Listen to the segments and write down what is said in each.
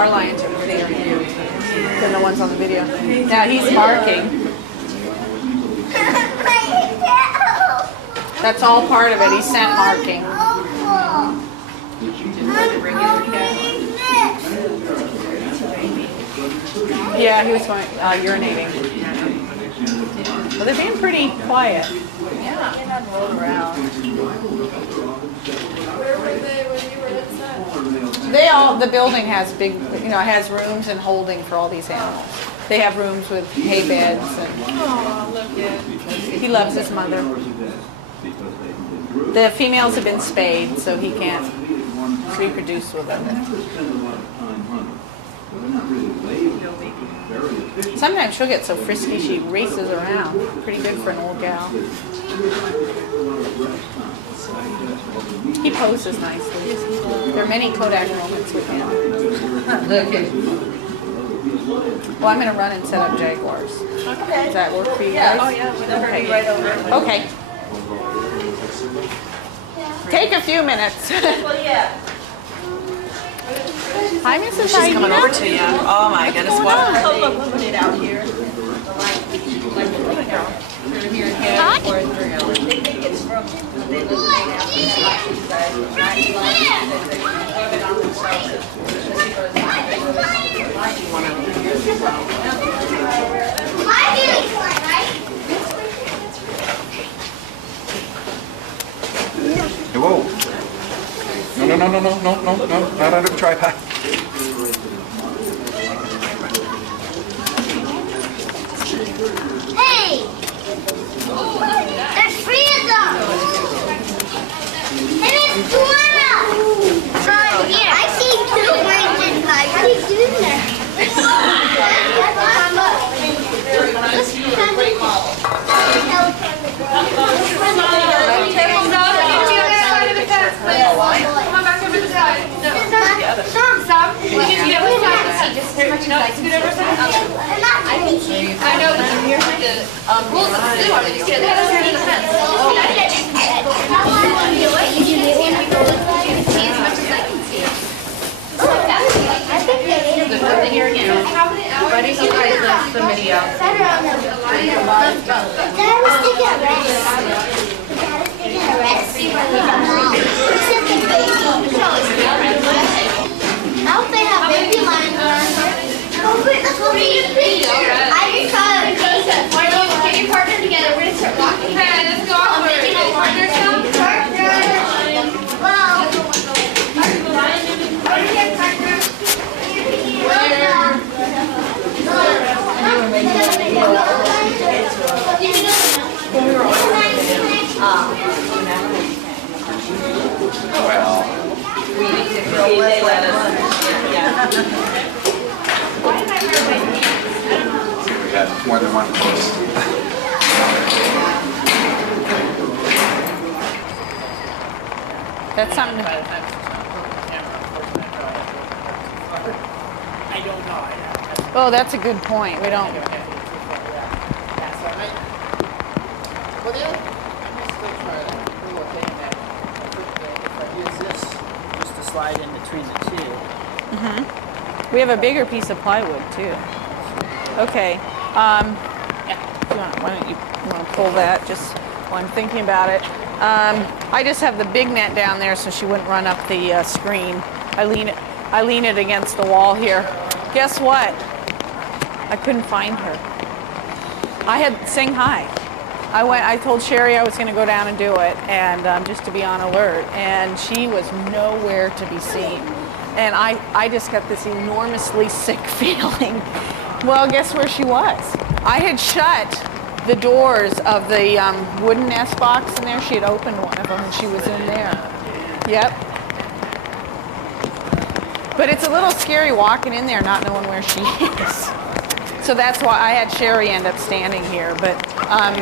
Our lions are prettier than the ones on the video. Now he's marking. That's all part of it. He's scent marking. Yeah, he was going urinating. Well, they're being pretty quiet. Yeah, they're not rolling around. Where were they when you were at set? The building has big, has rooms and holding for all these animals. They have rooms with hay beds and Oh, look it. he loves his mother. The females have been spayed, so he can't reproduce with them. Sometimes she'll get so frisky she races around. Pretty good for an old gal. He poses nicely. There are many Kodak moments with him. Look at. Well, I'm going to run and set up jaguars. Okay. Does that work for you Yeah. guys? Oh yeah. Whenever Okay. be right over. Okay. Take a few minutes. Well, yeah. Hi, Mrs. She's coming over to you. Oh my goodness, what? on? Illuminate out here. Hi. They think it's from they illuminate out Hey, whoa. No, not under the tripod. Hey! There's three of them! And it's 12! Yeah, I see two orange guys. What are you doing there? Careful, no, you need to be on the side of the fence, please. Come on back over the side. No. Stop. You need to be on the side of the seat. Just no, scoot over a second. I know, but I'm here for the rules of the zoo. You see, they have to stand in the fence. Here again. Ready? So guys, that's the video. I hope they have baby lions. I just saw it. Get your partner together. We're gonna start walking. Okay, let's go. Get your partner now. Well, They let us. Yeah. we had more than one post. That's something to... I don't know. Oh, that's a good point. We don't... Well, the other, I'm still trying to do a thing that if I use this just to slide in between the two. We have a bigger piece of plywood, too. Okay. Why don't you want to pull that just while I'm thinking about it. I just have the big net down there so she wouldn't run up the screen. I lean it against the wall here. Guess what? I couldn't find her. I had sang hi. I told Sherry I was going to go down and do it, and just to be on alert. And she was nowhere to be seen. And I just got this enormously sick feeling. Well, guess where she was? I had shut the doors of the wooden nest box in there. She had opened one of them, and she was in there. Yep. But it's a little scary walking in there not knowing where she is. So that's why I had Sherry end up standing here. But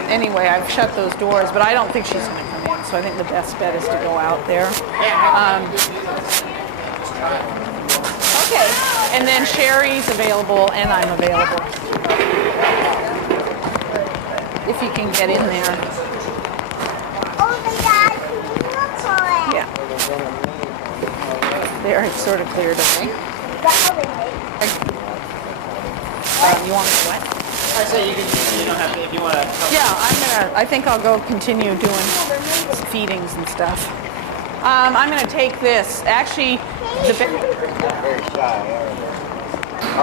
anyway, I've shut those doors, but I don't think she's going to come in. So I think the best bet is to go out there. Okay, and then Sherry's available and I'm available. If you can get in there. Yeah. There, it's sort of cleared, I think. that how they make? You want me to what? I say you don't have to, if you want to. Yeah, I think I'll go continue doing feedings and stuff. I'm gonna take this. Actually,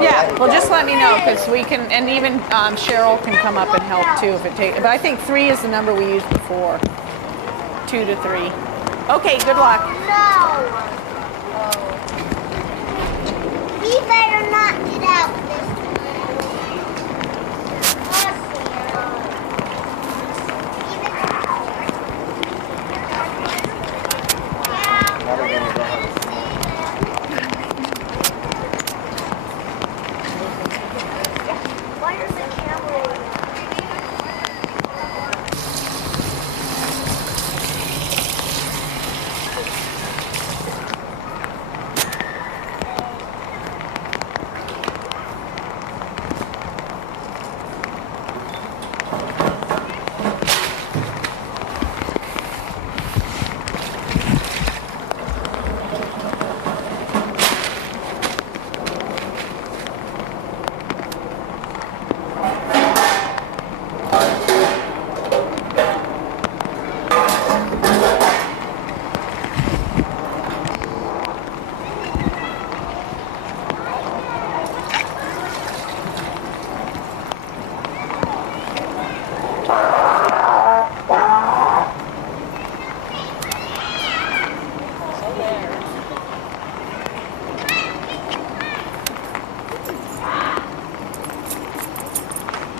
yeah, well just let me know because we can, and even Cheryl can come up and help too if it takes, but I think 3 is the number we used before. 2 to 3. Okay, good luck. No. We better not get out this Why is the camera?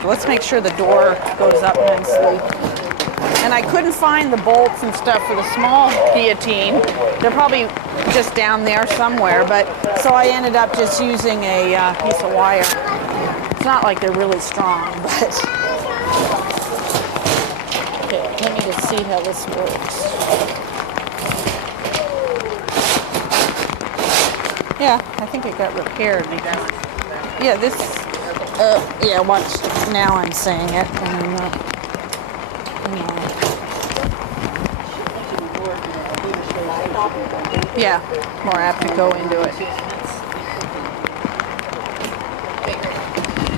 Let's make sure the door goes up nicely. And I couldn't find the bolts and stuff for the small guillotine. They're probably just down there somewhere, but so I ended up just using a piece of wire. It's not like they're really strong, but okay, let me just see how this works. Yeah, I think it got repaired. Yeah, this. Yeah, watch. Now I'm saying it. And I'm not. Yeah, more apt to go into it.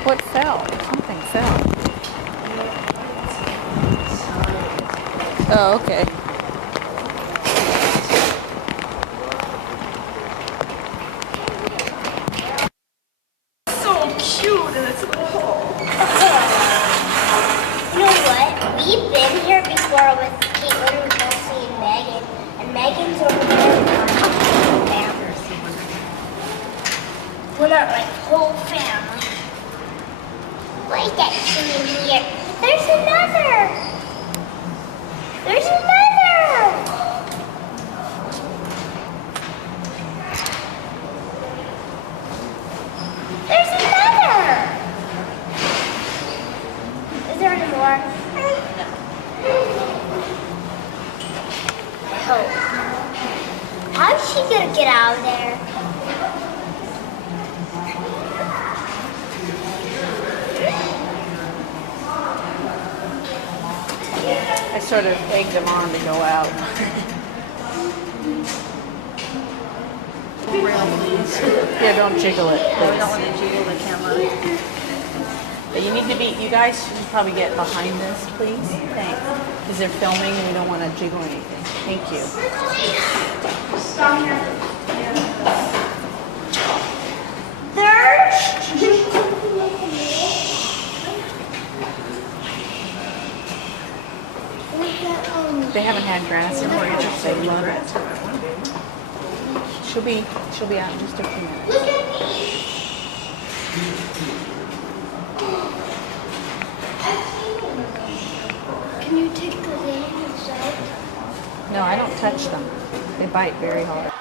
What fell? Something fell. Oh, okay. You know what? We've been here before with Caitlin and Kelsey and Megan. And Megan's over there with our family. We're not like whole family. Wait, that's in here. There's another. There's another. There's another. Is there any more? Oh. How's she gonna get out of there? I sort of egged them on to go out. Yeah, don't jiggle it. We don't want to jiggle the camera. But you need to be, you guys should probably get behind this, please. Thanks. Because they're filming and we don't want to jiggle anything. Thank you. They haven't had grass in here. They love it. She'll be out in just a few minutes. Can you take the leaves out? No, I don't touch them. They bite very hard.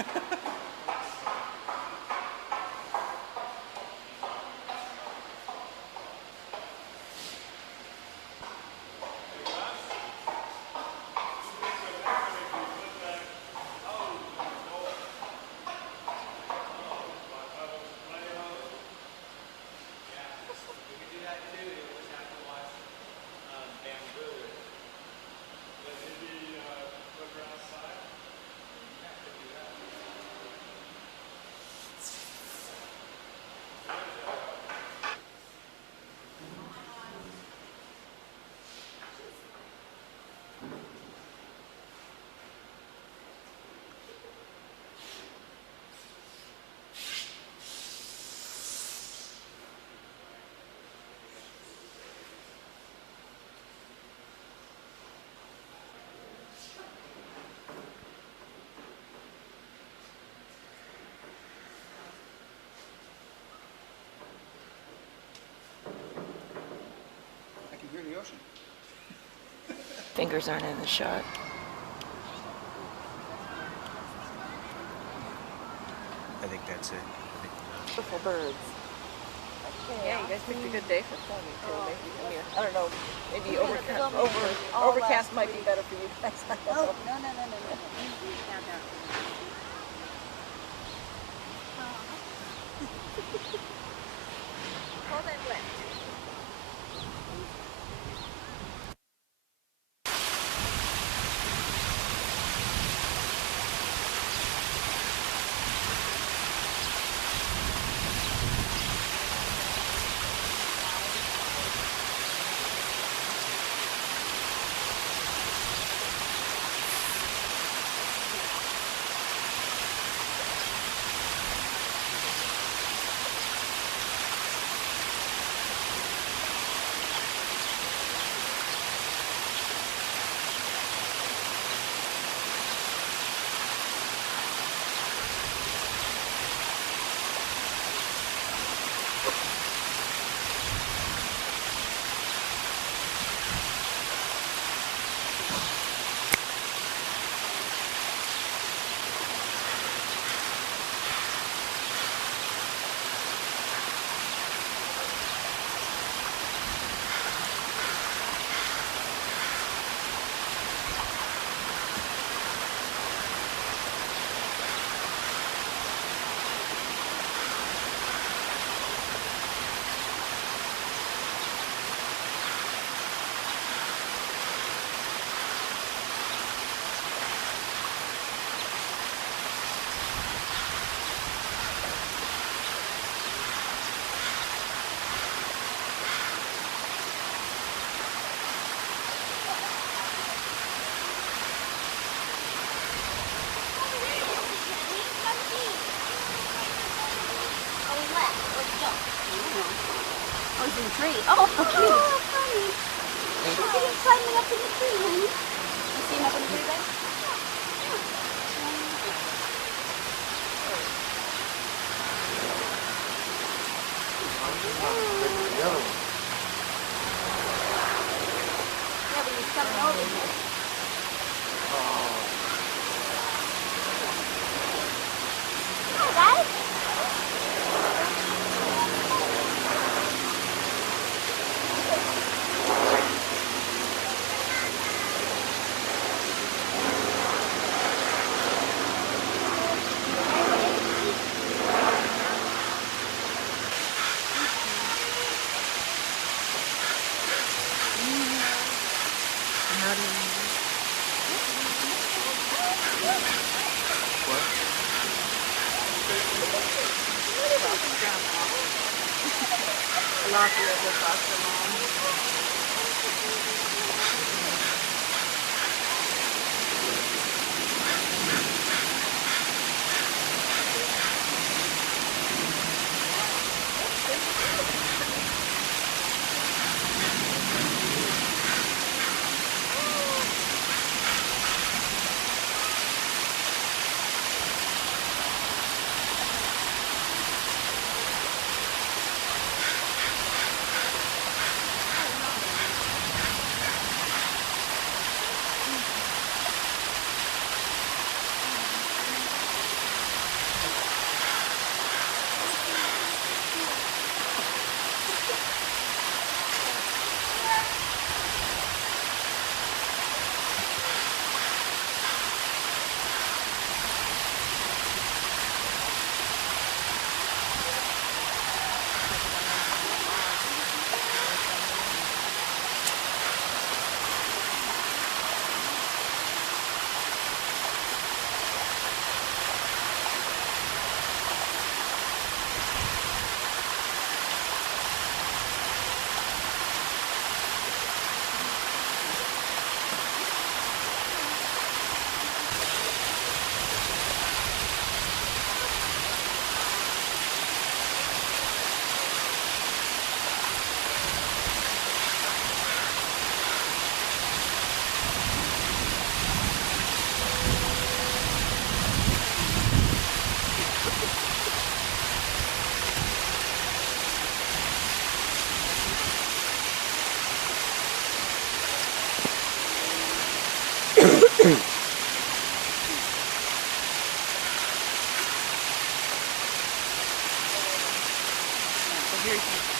I can hear the ocean. Fingers aren't in the shot. I think that's it. Beautiful birds. Yeah, you guys picked a good day for filming too. Maybe, I mean, I don't know. Maybe overcast might be better for you guys. I don't know. No. Down there. Hold that wet. Oh, it's in the tree. Oh, funny. Look at him climbing up in the tree, honey. You see him up in the tree, babe? Yeah, but he's coming over here. Hi, guys. Very cute.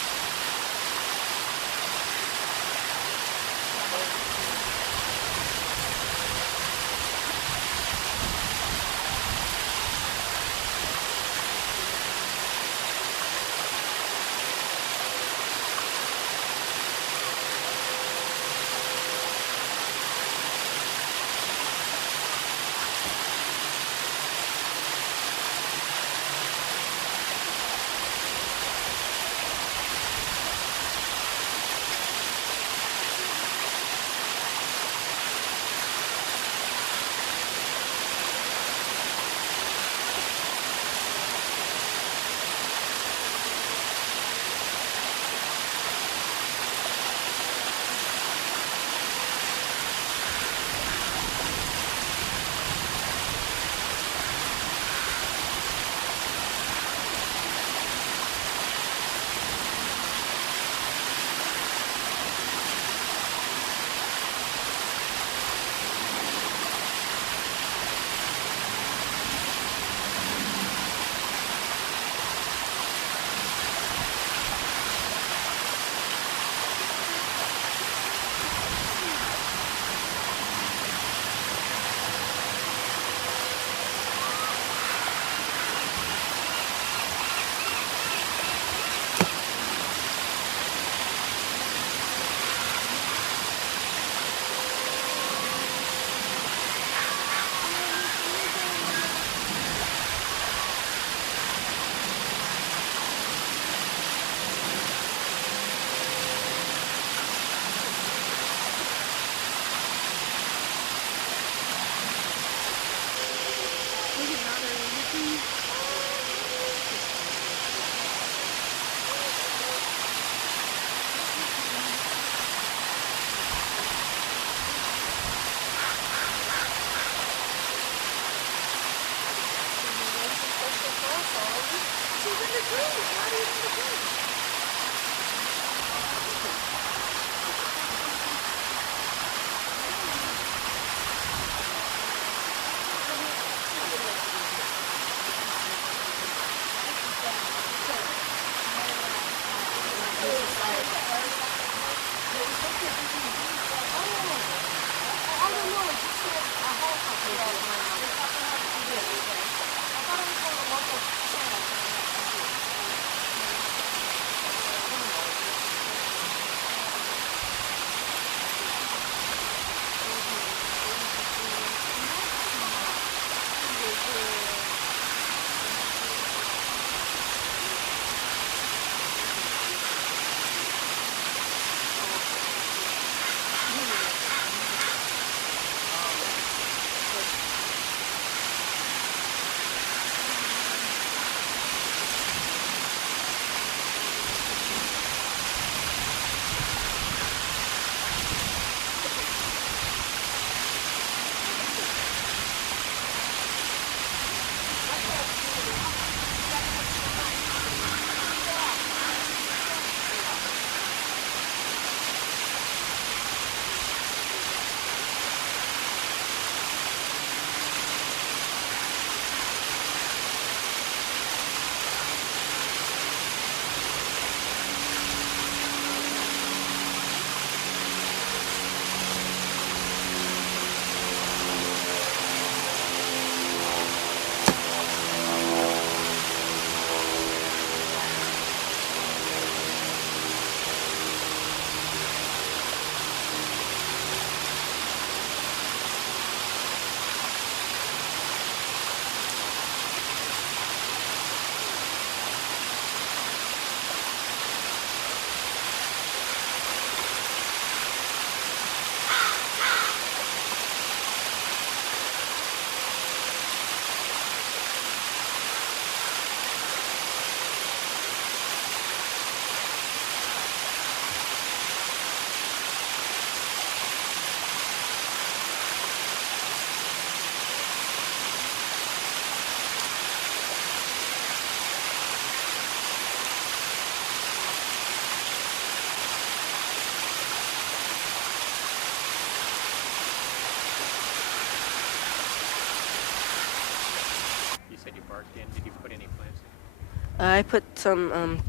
said you barked in. Did you put any plants in? I put some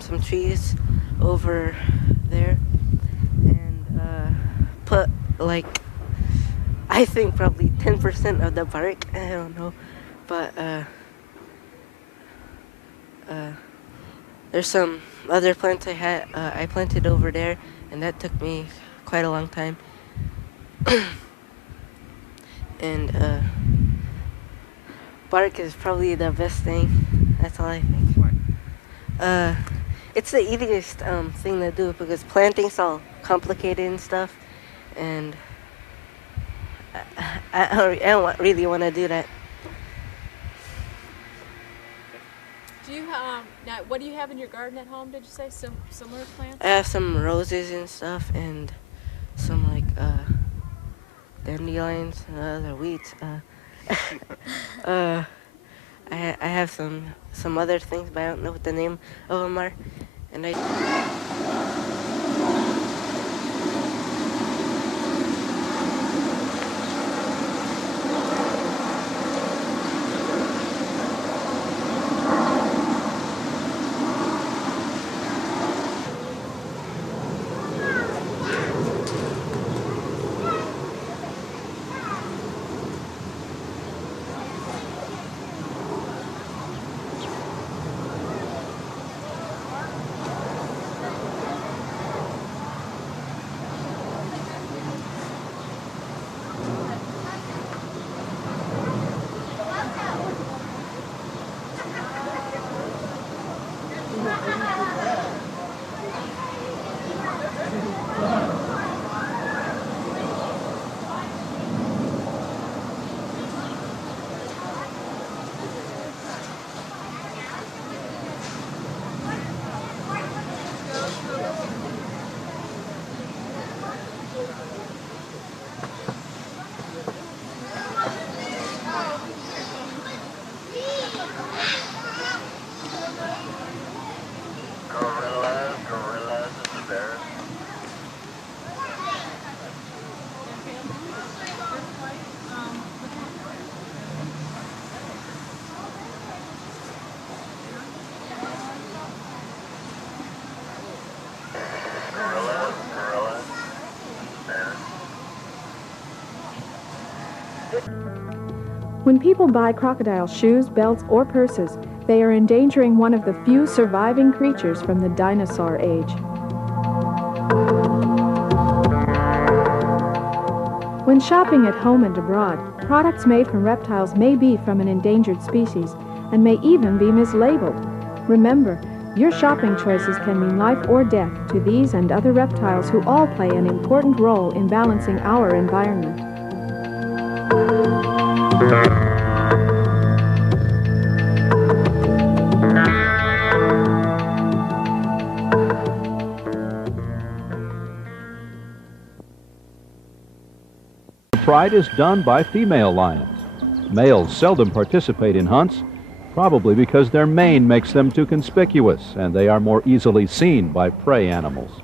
some trees over there, and put like I think probably 10% of the bark. I don't know, but there's some other plants I planted over there, and that took me quite a long time. And bark is probably the best thing. That's all I think. It's the easiest thing to do because planting's all complicated and stuff, and I don't really want to do that. Do you now? What do you have in your garden at home? Did you say some similar plants? I have some roses and stuff, and some like dandelions and other weeds. I have some other things, but I don't know what the name of them are. And When people buy crocodile shoes, belts, or purses, they are endangering one of the few surviving creatures from the dinosaur age. When shopping at home and abroad, products made from reptiles may be from an endangered species and may even be mislabeled. Remember, your shopping choices can mean life or death to these and other reptiles who all play an important role in balancing our environment. Pride is done by female lions. Males seldom participate in hunts, probably because their mane makes them too conspicuous and they are more easily seen by prey animals.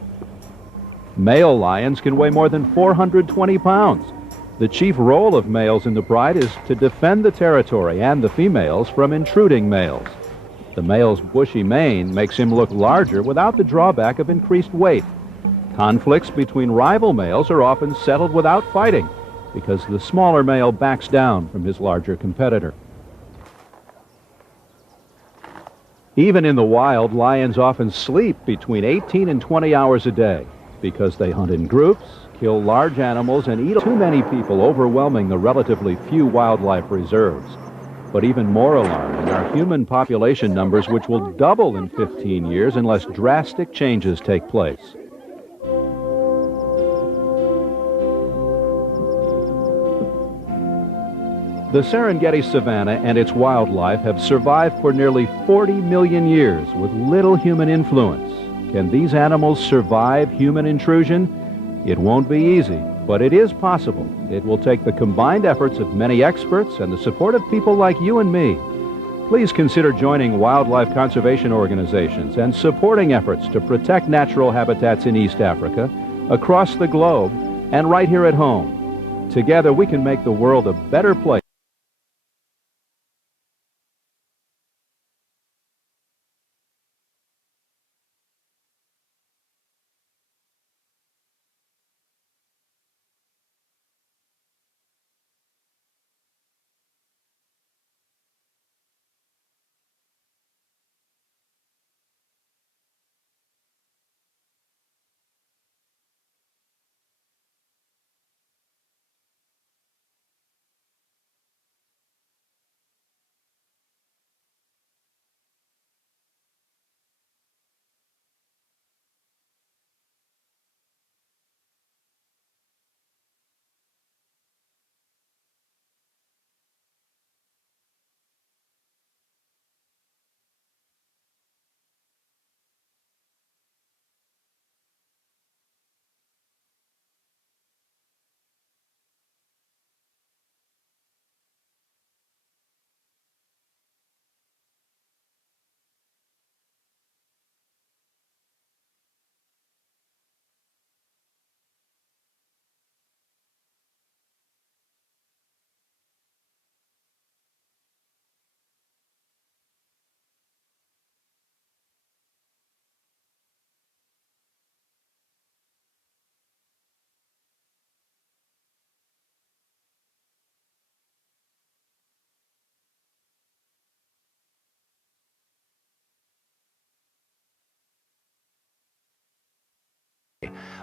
Male lions can weigh more than 420 pounds. The chief role of males in the pride is to defend the territory and the females from intruding males. The male's bushy mane makes him look larger without the drawback of increased weight. Conflicts between rival males are often settled without fighting, because the smaller male backs down from his larger competitor. Even in the wild, lions often sleep between 18 and 20 hours a day because they hunt in groups, kill large animals, and eat too many people, overwhelming the relatively few wildlife reserves. But even more alarming are human population numbers, which will double in 15 years unless drastic changes take place. The Serengeti savanna and its wildlife have survived for nearly 40 million years with little human influence. Can these animals survive human intrusion? It won't be easy, but it is possible. It will take the combined efforts of many experts and the support of people like you and me. Please consider joining wildlife conservation organizations and supporting efforts to protect natural habitats in East Africa, across the globe, and right here at home. Together we can make the world a better place.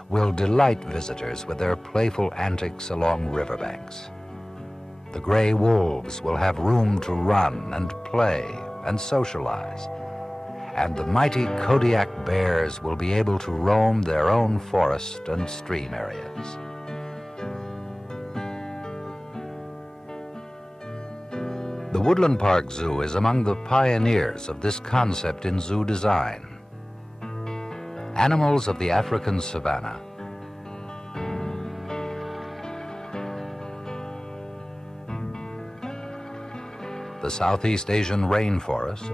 will delight visitors with their playful antics along riverbanks. The gray wolves will have room to run and play and socialize, and the mighty Kodiak bears will be able to roam their own forest and stream areas. The Woodland Park Zoo is among the pioneers of this concept in zoo design. Animals of the African savanna, the Southeast Asian rainforest,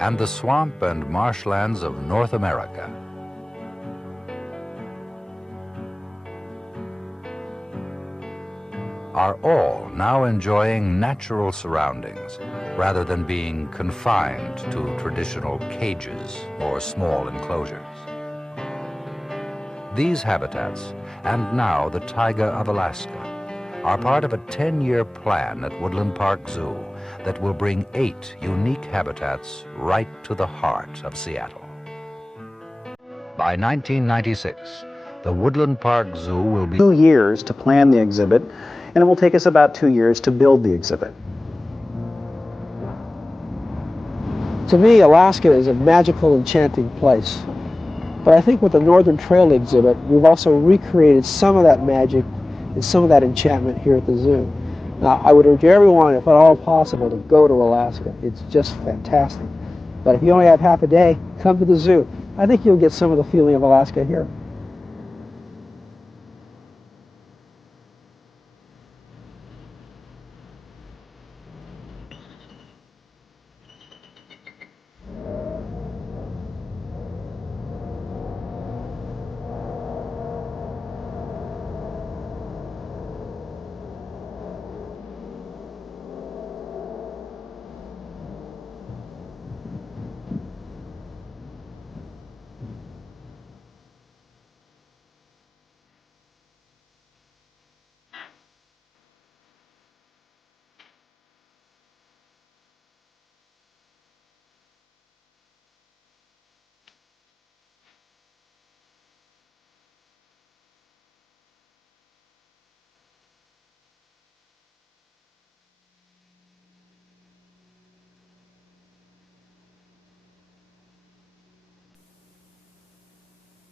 and the swamp and marshlands of North America. Are all now enjoying natural surroundings rather than being confined to traditional cages or small enclosures. These habitats, and now the taiga of Alaska, are part of a 10-year plan at Woodland Park Zoo that will bring 8 unique habitats right to the heart of Seattle. By 1996, the Woodland Park Zoo will be 2 years to plan the exhibit, and it will take us about 2 years to build the exhibit. To me, Alaska is a magical, enchanting place. But I think with the Northern Trail exhibit, we've also recreated some of that magic and some of that enchantment here at the zoo. Now, I would urge everyone, if at all possible, to go to Alaska. It's just fantastic. But if you only have half a day, come to the zoo. I think you'll get some of the feeling of Alaska here.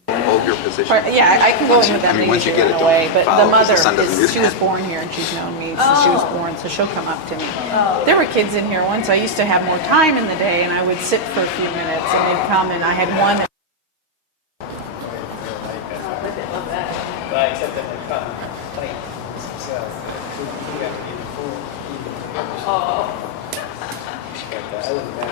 Hold your position. Yeah, I can go in with that thing once you get it, away, don't but follow, the 'cause mother, the son doesn't do she was that. born here and she's known me since she was born, so she'll come up to me. There were kids in here once. I used to have more time in the day, and I would sit for a few minutes, and they'd come, and I had one. Except that the cut plate itself, you have to be in the full. Oh. I wouldn't matter.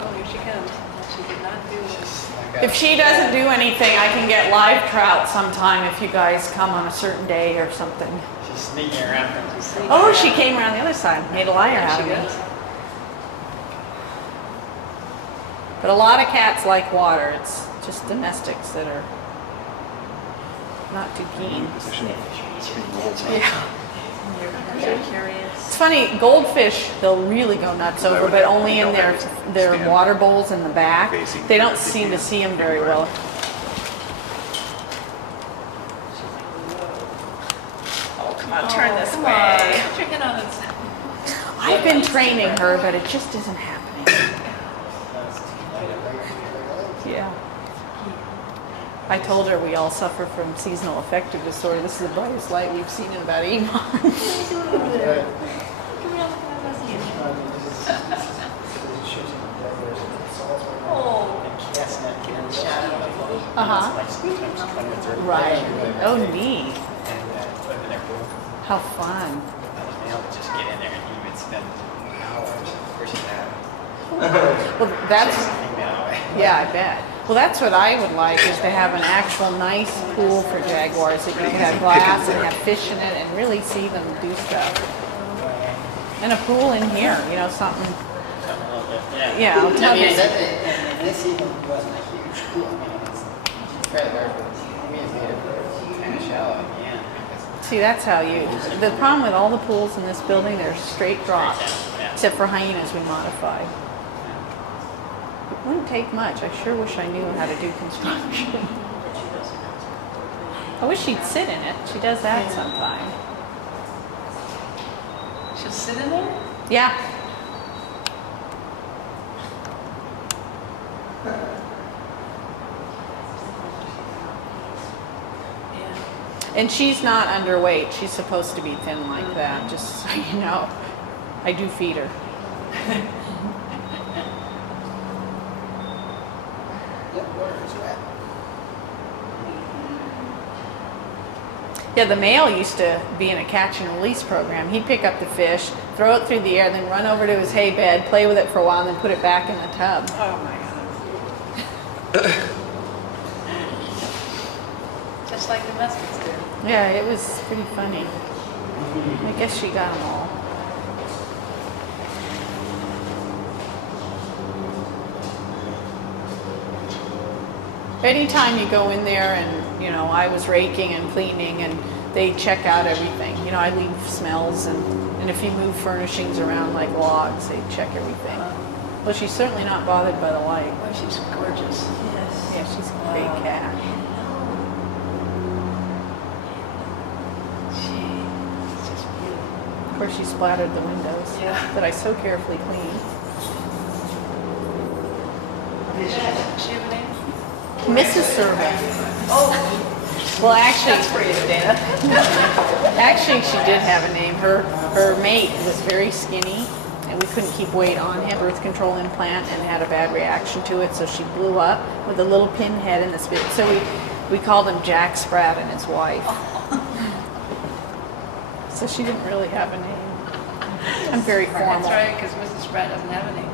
Oh, here she comes. She did not do it. If she doesn't do anything, I can get live trout sometime if you guys come on a certain day or something. She's sneaking around. Oh, she came around the other side, made a liar out of me. But a lot of cats like water. It's just domestics that are not too keen. Yeah. It's funny, goldfish, they'll really go nuts over, but only in their water bowls in the back. They don't seem to see them very well. Oh, come on, turn this way. I've been training her, but it just isn't happening. Yeah. I told her we all suffer from seasonal affective disorder. This is the brightest light we've seen in about 8 months. Right. Oh, neat. How fun. Just get in there and he would spend hours pushing that. Well, that's, yeah, I bet. Well, that's what I would like, is to have an actual nice pool for jaguars that you can have glass and have fish in it and really see them do stuff. And a pool in here, you know, something. Yeah, I'll tell you. And this even wasn't a huge pool. I mean, it's fairly large, but I mean, it's made it kind of shallow at the end. See, that's how you. The problem with all the pools in this building, they're straight drops. except for hyenas we modified. It wouldn't take much. I sure wish I knew how to do construction. I wish she'd sit in it. She does that sometime. She'll sit in there? Yeah. And she's not underweight. She's supposed to be thin like that, just so you know. I do feed her. Yeah, the male used to be in a catch and release program. He'd pick up the fish, throw it through the air, then run over to his hay bed, play with it for a while, and then put it back in the tub. Oh my God. Just like the muskets do. Yeah, it was pretty funny. I guess she got them all. Anytime you go in there and, you know, I was raking and cleaning and they check out everything. You know, I leave smells and if you move furnishings around like logs, they check everything. Well, she's certainly not bothered by the light. Well, she's gorgeous. Yes. Yeah, she's a big cat. She's just beautiful. Of course, she splattered the windows that I so carefully cleaned. Does she have a name? Mrs. Servant. Oh, well, actually, that's pretty, Dana. Actually, she did have a name. Her mate was very skinny, and we couldn't keep weight on him. Birth control implant, and had a bad reaction to it, so she blew up with a little pinhead in the spit. So we called him Jack Spratt and his wife. So she didn't really have a name. I'm very formal. That's right, because Mrs. Spratt doesn't have a name.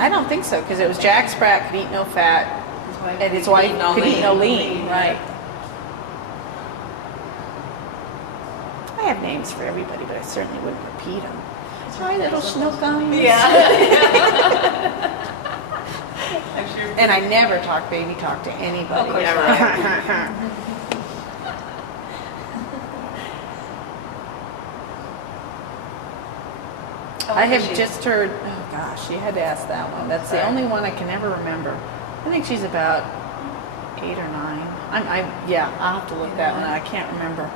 I don't think so, because it was Jack Spratt could eat no fat, and his wife could eat no lean. Right. I have names for everybody, but I certainly wouldn't repeat them. Hi, little snow gums. Yeah. I'm sure. And I never talk baby talk to anybody. Of course ever. I have just heard, oh gosh, you had to ask that one. That's the only one I can ever remember. I think she's about 8 or 9. Yeah, I'll have to look that one up. I can't remember.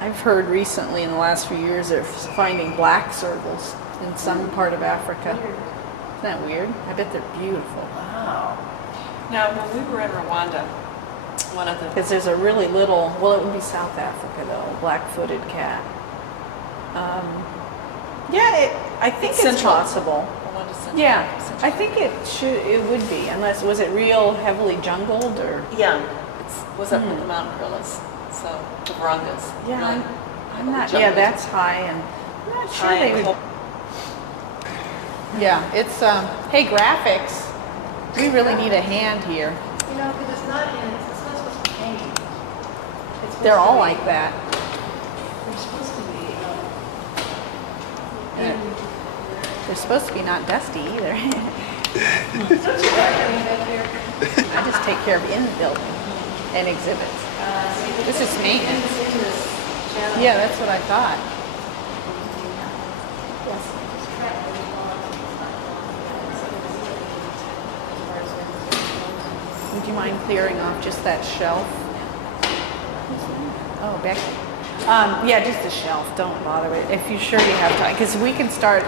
I've heard recently in the last few years they're finding black servals in some part of Africa. Isn't that weird? I bet they're beautiful. Wow. Now, when we were in Rwanda, one of the... Because there's a really little, well, it would be South Africa though, black-footed cat. Yeah, I think it's possible. Yeah, I think it would be, unless, was it real heavily jungled or? Yeah, it was up in the mountain gorillas, so the Varangas. Yeah, really, I'm not, yeah, that's high and I'm not sure they would. Yeah, it's, hey, graphics, we really need a hand here. You know, because it's not supposed to be hanging. They're all like that. They're supposed to be, They're supposed to be not dusty either. I just take care of in the building and exhibits. This is maintenance. Yeah, that's what I thought. Would you mind clearing off just that shelf? Oh, Becky. Yeah, just the shelf. Don't bother with it. If you're sure you have time, because we can start.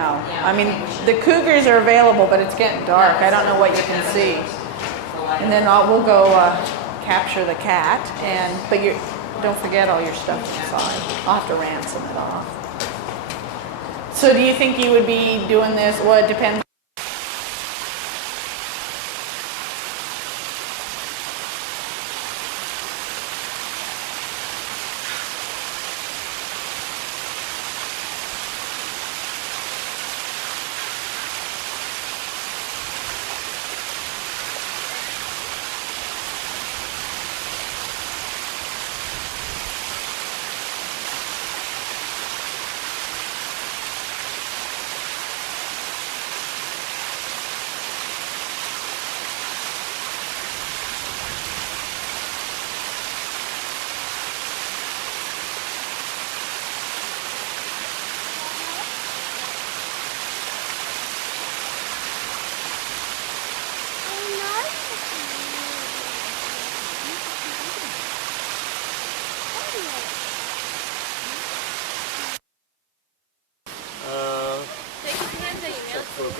I mean, the cougars are available, but it's getting dark. I don't know what you can see. And then we'll go capture the cat, but don't forget all your stuff inside. I'll have to ransom it off. So do you think you would be doing this? Well, it depends.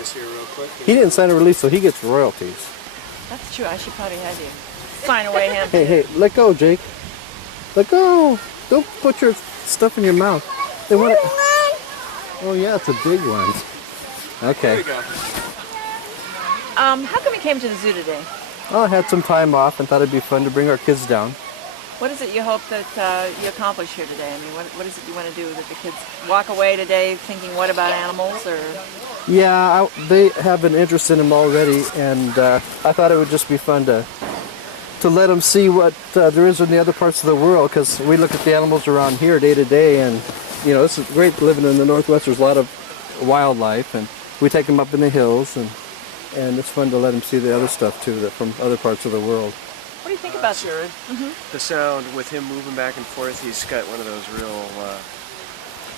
us here real quick. He didn't sign a release, so he gets royalties. That's true. I should probably have you sign away him. Hey, let go, Jake. Let go. Don't put your stuff in your mouth. They want it. Oh yeah, it's a big one. Okay. There we go. How come you came to the zoo today? Oh, I had some time off and thought it'd be fun to bring our kids down. What is it you hope that you accomplish here today? I mean, what is it you want to do? That the kids walk away today thinking, what about animals? Or Yeah, they have an interest in them already, and I thought it would just be fun to let them see what there is in the other parts of the world, because we look at the animals around here day to day, and you know, it's great living in the Northwest. There's a lot of wildlife, and we take them up in the hills, and it's fun to let them see the other stuff too, that from other parts of the world. what do you think about Sharon? The sound with him moving back and forth, he's got one of those real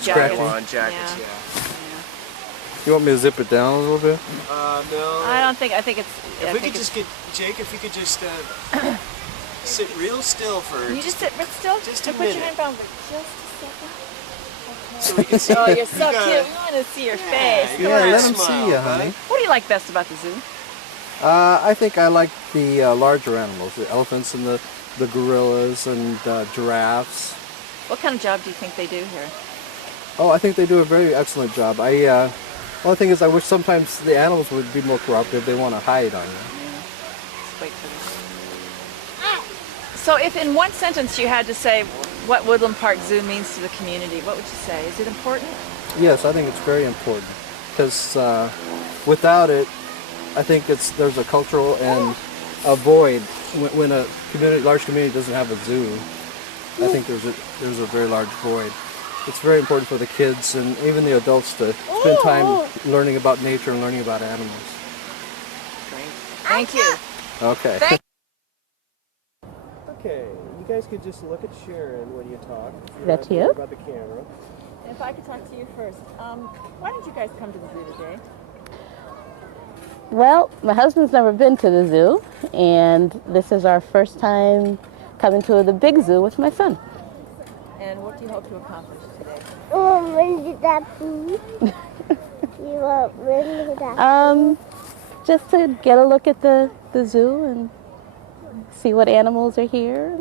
Jackets. jackets. Yeah. You want me to zip it down a little bit? No. I don't think. I think it's. If we could just get Jake, if you could just sit real still for. Can you just sit still? Just a Put your minute. hand down for just a second. So we can see. Oh, you're so You cute. got- We want to see your face. you Come got on. a let them smile, see you, honey. What do you like best about the zoo? I think I like the larger animals, the elephants and the gorillas and giraffes. What kind of job do you think they do here? Oh, I think they do a very excellent job. One thing is, I wish sometimes the animals would be more cooperative. They want to hide on you. Let's wait for this. So, if in one sentence you had to say what Woodland Park Zoo means to the community, what would you say? Is it important? Yes, I think it's very important, because without it, I think there's a cultural and a void when a large community doesn't have a zoo. I think there's a very large void. It's very important for the kids and even the adults to spend time learning about nature and learning about animals. Great. Thank you. Okay. Okay, you guys could just look at Sharon when you talk. That's You're you? about the camera. If I could talk to you first, why did you guys come to the zoo today? Well, my husband's never been to the zoo, and this is our first time coming to the big zoo with my son. And what do you hope to accomplish today? Oh, when did that be? You want when did that Just to get a look at the zoo and see what animals are here.